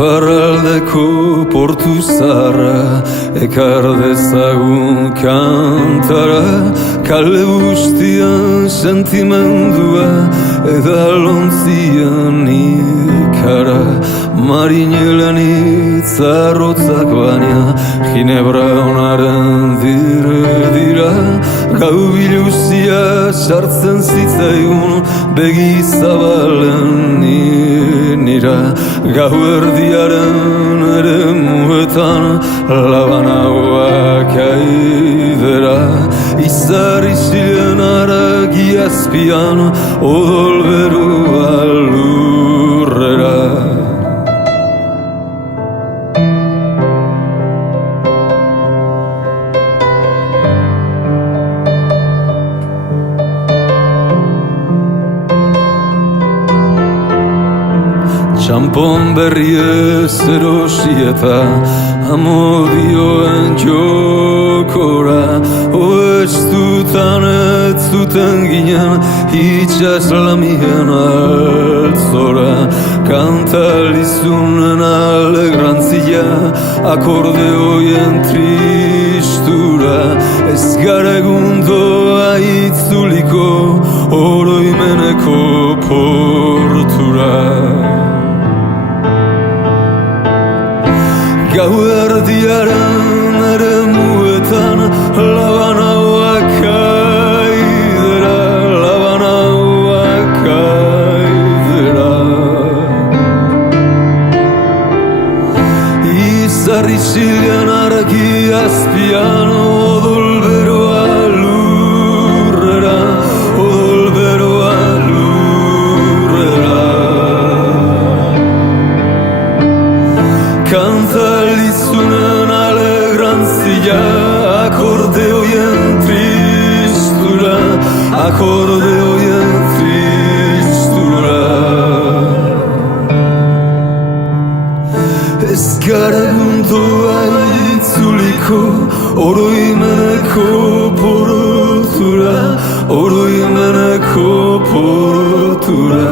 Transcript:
Iparraldeko portu zaharra ekar dezagun kantara, kale guztian sentimendua edalontzian ikara. Marinelen itzarrotzak baina ginebra onaren dira, gau biluzia sartzen zitzaigun begi zabalen nira. Gau erdiaren ere muetan labanauak aidera, izarri ziren aragi azpian odol berua lurrera. Txampon berri ez erosi eta amodioen jokora, oestutan ez zuten ginen itxas lamien altzora. Kantalizunen alegrantzia akordeoien tristura, ez gara egundoa itzuliko oroimeneko portura. Gau erdiaren ere muetan labanauak aidera, labanauak aidera. Izarri ziren argi azpian odol beroa lurrera, odol beroa lurrera. Kantalizunen alegrantzia akordeoien tristura, akordeoien tristura. Ez gara egundoa itzuliko oroimeneko portura, oroimeneko portura.